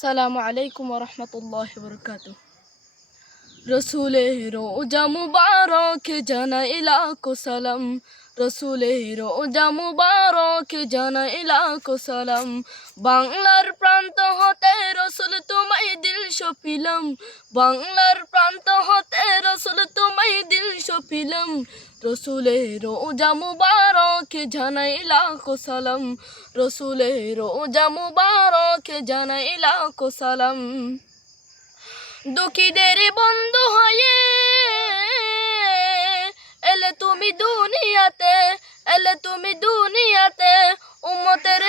সালামু আলাইকুম রহমতুল্লাহ বরকাত রসুলের রোজা মুবারক জানাই লাখো সালাম। রসুলের রোজা মুবারক জানাই লাখো সালাম। বাংলার প্রান্ত হতে রসুল তোমায় দিল সপিলাম বাংলার প্রান্ত হতে রসুল তোমায় দিল সপিলাম রসুলের রোজা মুবারক জানাই লাখো সালাম। রসুলের রোজা মুবারক জানাই লাখো সালাম। দুঃখীদের বন্ধু হয়ে এলে তুমি দুনিয়াতে, এলে তুমি দুনিয়াতে, উম্মতের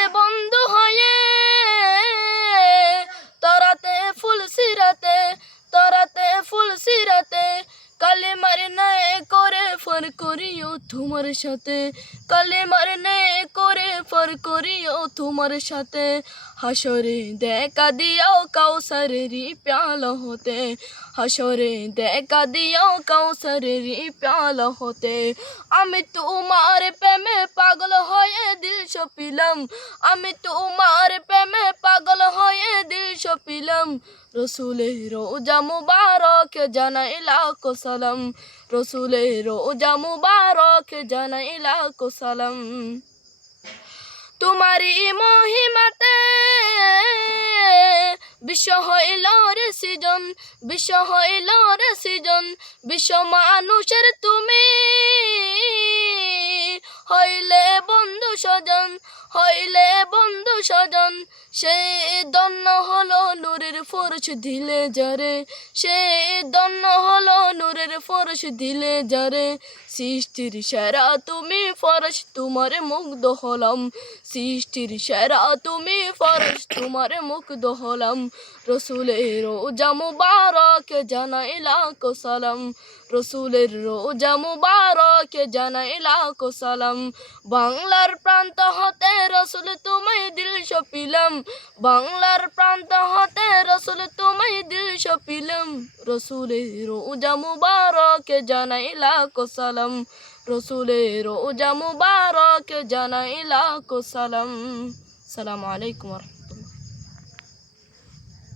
ফর করিও তোমার সাথে। কালে মারনে করে ফর করিও তোমার সাথে। হাসরে দেখা দিও কাউসারেরই প্যাল হতে। হাসরে দেখা দিও কাউসারেরই প্যাল হতে। আমি তোমার প্রেমে পাগল হয়ে দিল সপিলাম। আমি তোমার প্রেমে পাগল হয়ে দিল সপিলাম রসুলের রোজা মুবারক, জানাই লাখো সালাম। রসুলের রোজা মুবারক, জানাই লাখো সালাম। তোমারই মহিমাতে বিশ্ব হইল রে সৃজন, বিশ্ব হইল রে সৃজন, বিশ্ব মানুষের তুমি হইলে বন্ধু স্বজন, হইলে বন্ধু স্বজন। সে দন্ন হলো নূরের ফরস দিলে যারে সে দন্ন হলো নূরের ফরস দিলে যারে সৃষ্টির সেরা তুমি ফরস তোমার মুগ্ধ হলাম। সৃষ্টির সেরা তুমি ফরস তোমার মুগ্ধ হলাম। রসুলের রোজা মুবারক জানাই লাখো সালাম। রসুলের রোজা মুবারক জানাই লাখো সালাম বাংলার প্রান্ত হতে রসুল তোমায় দিল সপিলাম। বাংলার প্রান্ত হতে রসুল তোমায় দিল সপিলাম। রসুলের রোজা মুবারক জানাইলা কোসালাম সালাম। রসুলের রোজা মুবারক জানাইলা কোসালাম সালাম। আলাইকুম